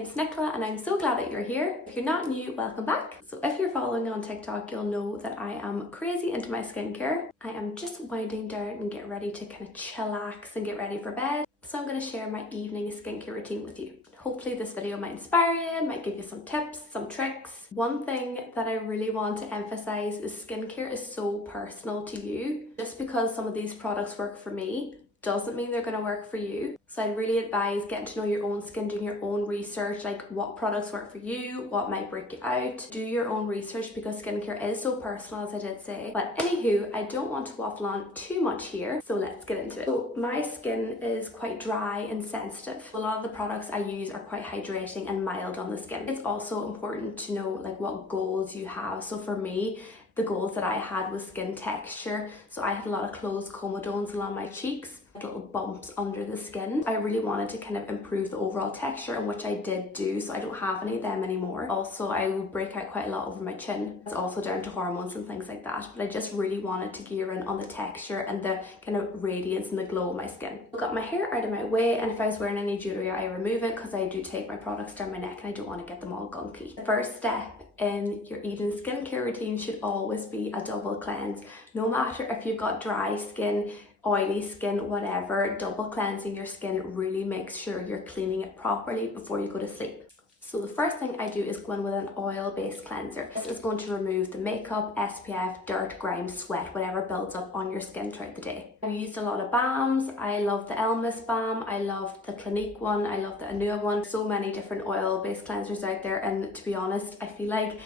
name's Nicola and I'm so glad that you're here. If you're not new, welcome back. So if you're following on TikTok, you'll know that I am crazy into my skincare. I am just winding down and get ready to kind of chillax and get ready for bed. So I'm going to share my evening skincare routine with you. Hopefully this video might inspire you, might give you some tips, some tricks. One thing that I really want to emphasize is skincare is so personal to you. Just because some of these products work for me doesn't mean they're going to work for you. So I'd really advise getting to know your own skin, doing your own research, like what products work for you, what might break you out. Do your own research because skincare is so personal, as I did say. But anywho, I don't want to waffle on too much here, so let's get into it. So my skin is quite dry and sensitive. A lot of the products I use are quite hydrating and mild on the skin. It's also important to know like what goals you have. So for me, the goals that I had was skin texture. So I had a lot of closed comedones along my cheeks, little bumps under the skin. I really wanted to kind of improve the overall texture, and which I did do, so I don't have any of them anymore. Also, I would break out quite a lot over my chin. It's also down to hormones and things like that, but I just really wanted to gear in on the texture and the kind of radiance and the glow of my skin. I got my hair out of my way, and if I was wearing any jewelry, I remove it because I do take my products down my neck and I don't want to get them all gunky. The first step in your evening skincare routine should always be a double cleanse. No matter if you've got dry skin, oily skin, whatever, double cleansing your skin really makes sure you're cleaning it properly before you go to sleep. So the first thing I do is go in with an oil-based cleanser. This is going to remove the makeup, SPF, dirt, grime, sweat, whatever builds up on your skin throughout the day. I've used a lot of balms. I love the Elmis balm, I love the Clinique one, I love the Anua one. So many different oil-based cleansers out there, and to be honest, I feel like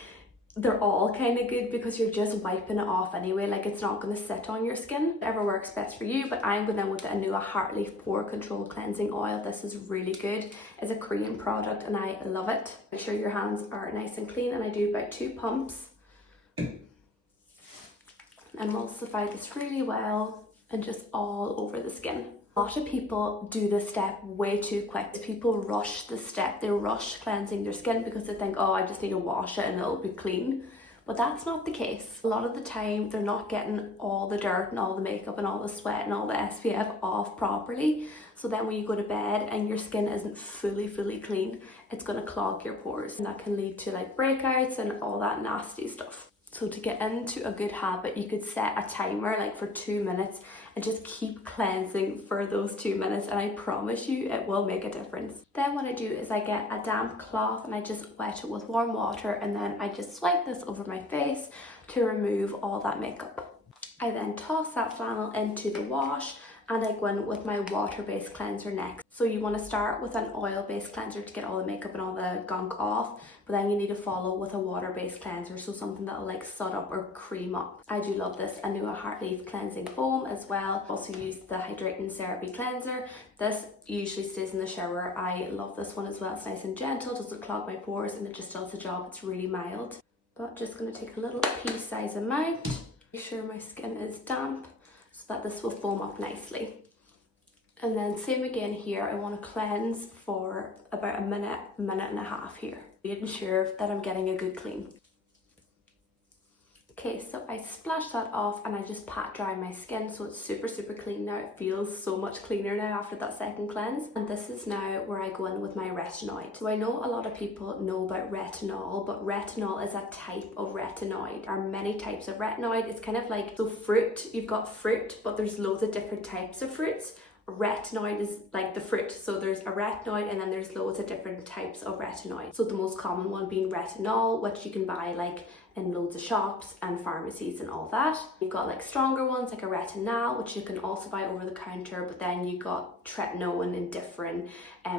they're all kind of good because you're just wiping it off anyway, like it's not going to sit on your skin. Whatever works best for you, but I'm going in with the Anua Heartleaf Pore Control Cleansing Oil. This is really good. It's a Korean product and I love it. Make sure your hands are nice and clean, and I do about 2 pumps. And emulsify this really well and just all over the skin. A lot of people do this step way too quick. People rush the step. They rush cleansing their skin because they think, oh, I just need to wash it and it'll be clean. But that's not the case. A lot of the time, they're not getting all the dirt and all the makeup and all the sweat and all the SPF off properly. So then when you go to bed and your skin isn't fully clean, it's going to clog your pores. And that can lead to like breakouts and all that nasty stuff. So to get into a good habit, you could set a timer like for 2 minutes and just keep cleansing for those 2 minutes, and I promise you it will make a difference. Then what I do is I get a damp cloth and I just wet it with warm water, and then I just swipe this over my face to remove all that makeup. I then toss that flannel into the wash and I go in with my water-based cleanser next. So you want to start with an oil-based cleanser to get all the makeup and all the gunk off, but then you need to follow with a water-based cleanser, so something that'll like sud up or cream up. I do love this Anua Heartleaf Cleansing Foam as well. Also use the Hydrating CeraVe Cleanser. This usually stays in the shower. I love this one as well. It's nice and gentle, doesn't clog my pores, and it just does the job. It's really mild. But just going to take a little pea-size amount. Make sure my skin is damp, so that this will foam up nicely. And then same again here, I want to cleanse for about a minute and a half here, making sure that I'm getting a good clean. Okay, so I splash that off and I just pat dry my skin so it's super clean now. It feels so much cleaner now after that second cleanse. And this is now where I go in with my retinoid. So I know a lot of people know about retinol, but retinol is a type of retinoid. There are many types of retinoid. It's kind of like, so fruit, you've got fruit, but there's loads of different types of fruits. Retinoid is like the fruit, so there's a retinoid and then there's loads of different types of retinoid. So the most common one being retinol, which you can buy like in loads of shops and pharmacies and all that. You've got like stronger ones like a retinol, which you can also buy over the counter, but then you got tretinoin and different,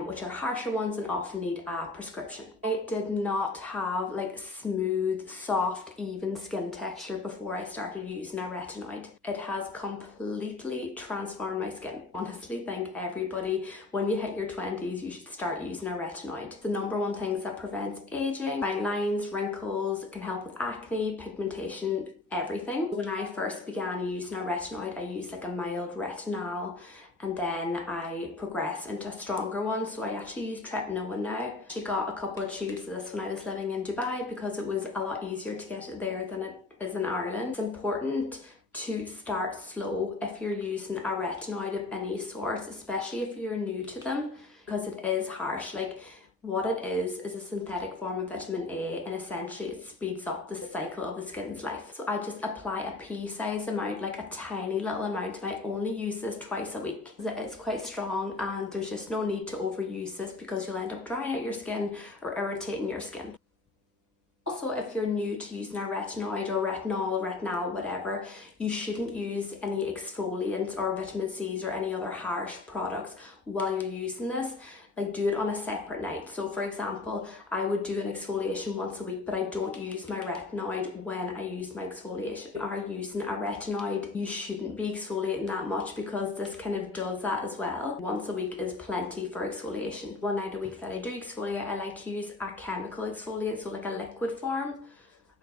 which are harsher ones and often need a prescription. I did not have like smooth, soft, even skin texture before I started using a retinoid. It has completely transformed my skin. Honestly, think everybody, when you hit your 20s, you should start using a retinoid. The #1 things that prevents aging, fine lines, wrinkles, it can help with acne, pigmentation, everything. When I first began using a retinoid, I used like a mild retinol, and then I progressed into a stronger one. So I actually use tretinoin now. She got a couple of tubes of this when I was living in Dubai because it was a lot easier to get it there than it is in Ireland. It's important to start slow if you're using a retinoid of any sort, especially if you're new to them, because it is harsh. Like What it is a synthetic form of vitamin A, and essentially it speeds up the cycle of the skin's life. So I just apply a pea-sized amount, like a tiny little amount, and I only use this twice a week. It's quite strong and there's just no need to overuse this because you'll end up drying out your skin or irritating your skin. Also, if you're new to using a retinoid or retinol, whatever, you shouldn't use any exfoliants or vitamin C's or any other harsh products while you're using this. Like, do it on a separate night. So for example, I would do an exfoliation once a week, but I don't use my retinoid when I use my exfoliation. If you are using a retinoid, you shouldn't be exfoliating that much because this kind of does that as well. Once a week is plenty for exfoliation. One night a week that I do exfoliate, I like to use a chemical exfoliant, so like a liquid form.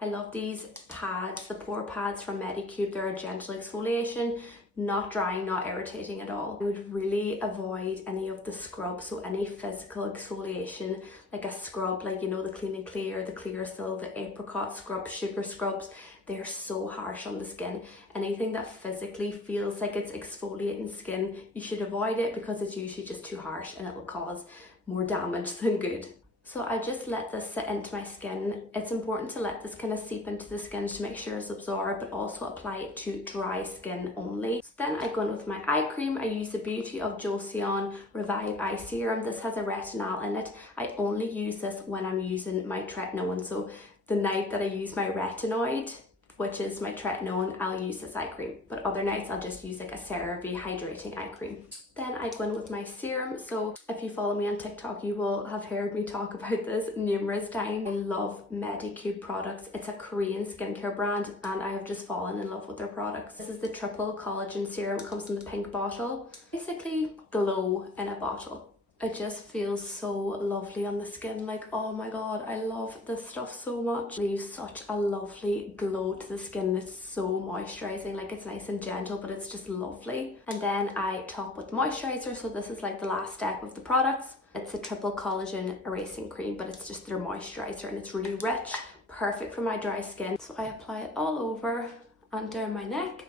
I love these pads, the pore pads from Medicube. They're a gentle exfoliation. Not drying, not irritating at all. I would really avoid any of the scrubs, so any physical exfoliation, like a scrub, like, you know, the Clean and Clear, the Clearasil, the apricot scrub, sugar scrubs. They're so harsh on the skin. Anything that physically feels like it's exfoliating skin, you should avoid it because it's usually just too harsh and it will cause more damage than good. So I just let this sit into my skin. It's important to let this kind of seep into the skin to make sure it's absorbed, but also apply it to dry skin only. So then I go in with my eye cream. I use the Beauty of Joseon Revive Eye Serum. This has a retinol in it. I only use this when I'm using my tretinoin. So the night that I use my retinoid, which is my tretinoin, I'll use this eye cream, but other nights I'll just use like a CeraVe hydrating eye cream. Then I go in with my serum. So if you follow me on TikTok, you will have heard me talk about this numerous times. I love Medicube products. It's a Korean skincare brand and I have just fallen in love with their products. This is the triple collagen serum. It comes in the pink bottle. Basically glow in a bottle. It just feels so lovely on the skin. Like, oh my god, I love this stuff so much. It leaves such a lovely glow to the skin. It's so moisturizing. Like, it's nice and gentle, but it's just lovely. And then I top with moisturizer. So this is like the last step of the products. It's a triple collagen erasing cream, but it's just their moisturizer and it's really rich, perfect for my dry skin. So I apply it all over and down my neck.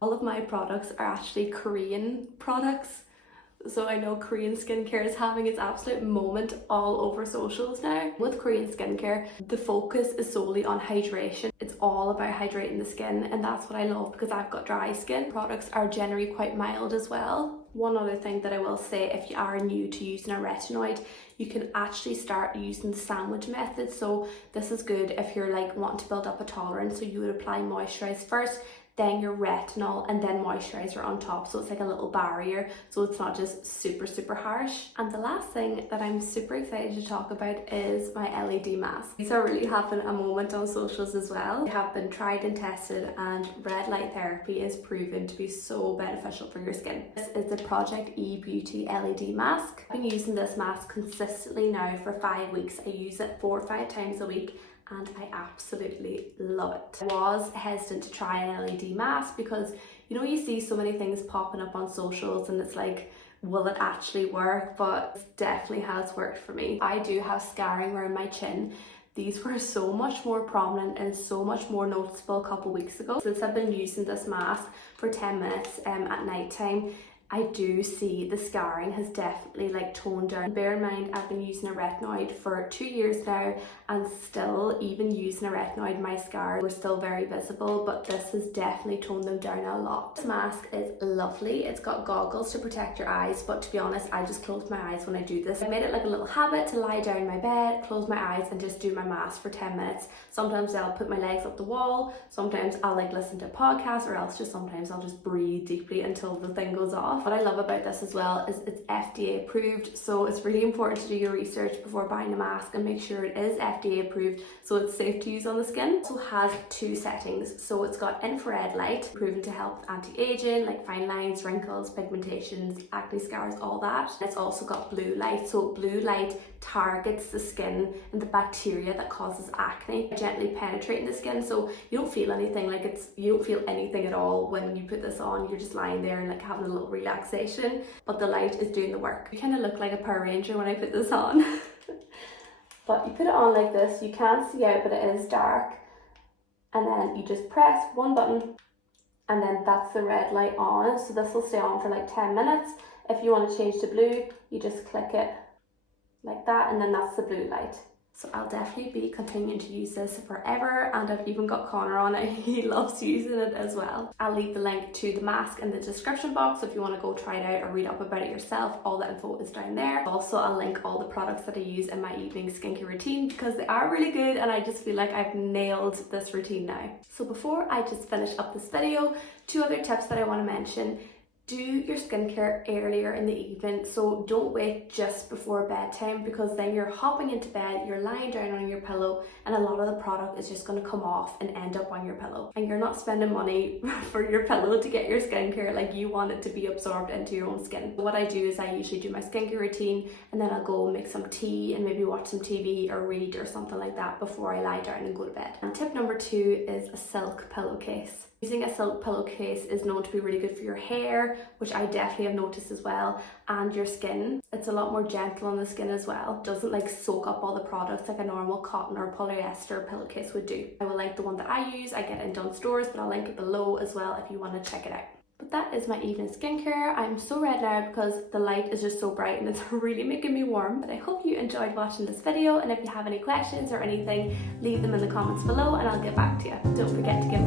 All of my products are actually Korean products. So I know Korean skincare is having its absolute moment all over socials now. With Korean skincare, the focus is solely on hydration. It's all about hydrating the skin, and that's what I love because I've got dry skin. Products are generally quite mild as well. One other thing that I will say, if you are new to using a retinoid, you can actually start using the sandwich method. So this is good if you're like wanting to build up a tolerance. So you would apply moisturize first, then your retinol, and then moisturizer on top, so it's like a little barrier, so it's not just super harsh. And the last thing that I'm super excited to talk about is my LED mask. These are really having a moment on socials as well. They have been tried and tested, and red light therapy is proven to be so beneficial for your skin. This is the Project E Beauty LED mask. I've been using this mask consistently now for 5 weeks. I use it 4 or 5 times a week and I absolutely love it. I was hesitant to try an LED mask because, you know, you see so many things popping up on socials and it's like, will it actually work? But it definitely has worked for me. I do have scarring around my chin. These were so much more prominent and so much more noticeable a couple weeks ago. Since I've been using this mask for 10 minutes at night time, I do see the scarring has definitely like toned down. Bear in mind, I've been using a retinoid for 2 years now, and still, even using a retinoid, my scars were still very visible, but this has definitely toned them down a lot. This mask is lovely. It's got goggles to protect your eyes, but to be honest, I just close my eyes when I do this. I made it like a little habit to lie down in my bed, close my eyes and just do my mask for 10 minutes. Sometimes I'll put my legs up the wall, sometimes I'll like listen to a podcast, or else just sometimes I'll just breathe deeply until the thing goes off. What I love about this as well is it's FDA approved, so it's really important to do your research before buying a mask and make sure it is FDA approved so it's safe to use on the skin. It also has 2 settings, so it's got infrared light, proven to help with anti-aging, like fine lines, wrinkles, pigmentations, acne scars, all that. And it's also got blue light, so blue light targets the skin and the bacteria that causes acne, gently penetrating the skin, so you don't feel anything. Like you don't feel anything at all when you put this on. You're just lying there and like having a little relaxation, but the light is doing the work. You kind of look like a Power Ranger when I put this on. But you put it on like this, you can't see out, but it is dark, and then you just press one button and then that's the red light on, so this will stay on for like 10 minutes. If you want to change to blue, you just click it like that, and then that's the blue light. So I'll definitely be continuing to use this forever, and I've even got Connor on it. He loves using it as well. I'll leave the link to the mask in the description box, so if you want to go try it out or read up about it yourself, all the info is down there. Also, I'll link all the products that I use in my evening skincare routine because they are really good, and I just feel like I've nailed this routine now. So before I just finish up this video, 2 other tips that I want to mention. Do your skincare earlier in the evening, so don't wait just before bedtime, because then you're hopping into bed, you're lying down on your pillow, and a lot of the product is just going to come off and end up on your pillow, and you're not spending money for your pillow to get your skincare. Like, you want it to be absorbed into your own skin. What I do is I usually do my skincare routine, and then I'll go make some tea and maybe watch some TV or read or something like that before I lie down and go to bed. And tip number 2 is a silk pillowcase. Using a silk pillowcase is known to be really good for your hair, which I definitely have noticed as well, and your skin. It's a lot more gentle on the skin as well. It doesn't like soak up all the products like a normal cotton or polyester pillowcase would do. I will link the one that I use. I get it in Dunnes Stores, but I'll link it below as well if you want to check it out. But that is my evening skincare. I'm so red now because the light is just so bright and it's really making me warm. But I hope you enjoyed watching this video, and if you have any questions or anything, leave them in the comments below and I'll get back to you. Don't forget to give